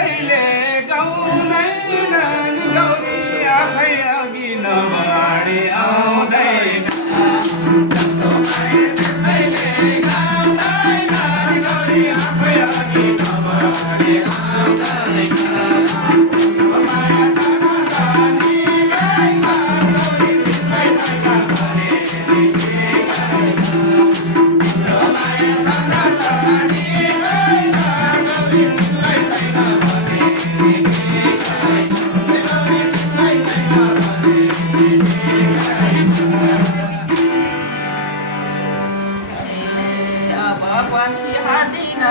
कसैले गाउँदैन नि गौरी आफै अघि नबढी आउँदैन जस्तो माया त्यसैले गाउँदैन नि गौरी आफै अघि नबढी आउँदैन माया पछि हादिन